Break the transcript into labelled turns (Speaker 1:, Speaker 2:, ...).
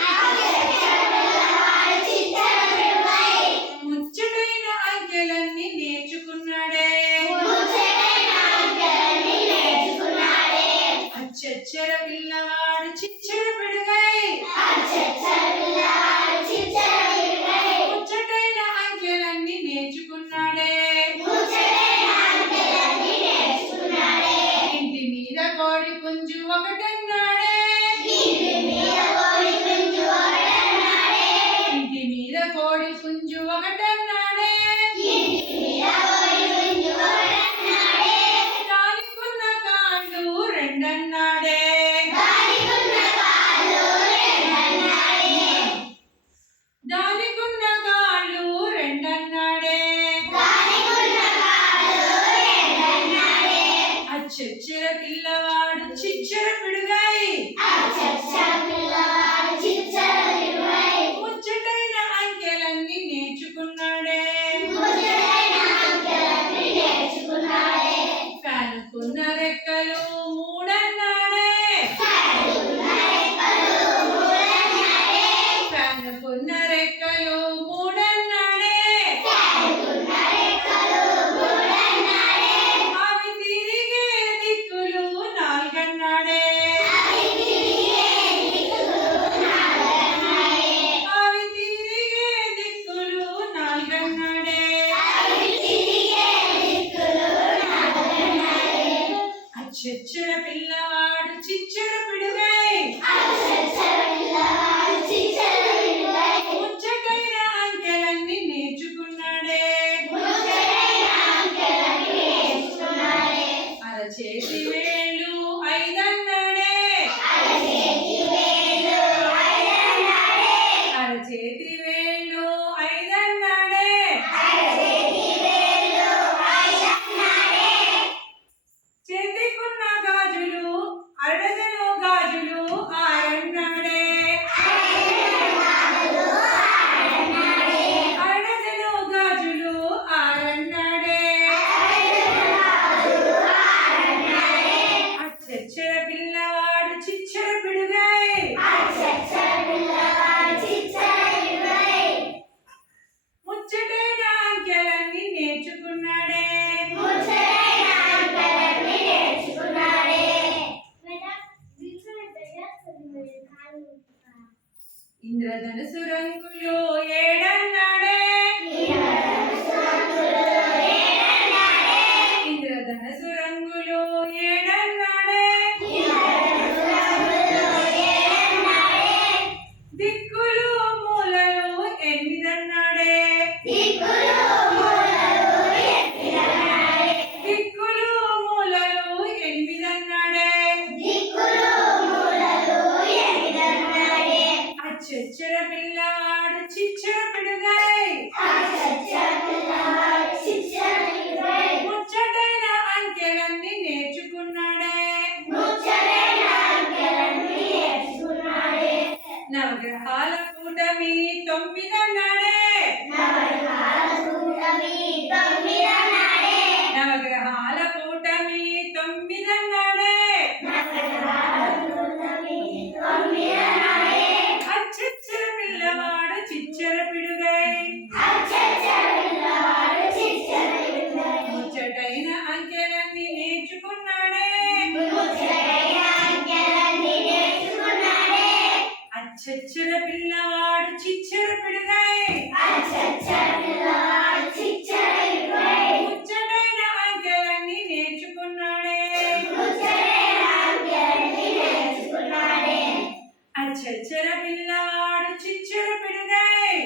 Speaker 1: ముచ్చటైన కోడి పుంజు ఒకటే. కనుకున్న రెక్కలు మూడన్నాడే. అవి తిరిగే దిక్కులు నాలుగన్నాడే. అవి తిరిగే దిక్కులు నాలుగన్నాడే. అచ్చచ్చర పిల్లవాడు చిచ్చర పిడుగై. ఇంద్రధనుసు రంగులో ఏడన్నడే? అచ్చచ్చర పిల్లవాడు చిచ్చర పిడుగై ముచ్చటైన అంకెలన్నీ నేర్చుకున్నాడే. నవగ్రహాల కూటమి తొమ్మిదన్నాడే. చిచ్చర పిల్లవాడు చిచ్చర పిడుగై. ముచ్చటైన అంకెలన్నీ నేర్చుకున్నాడే. అచ్చచ్చర పిల్లవాడు చిచ్చర పిడుగై.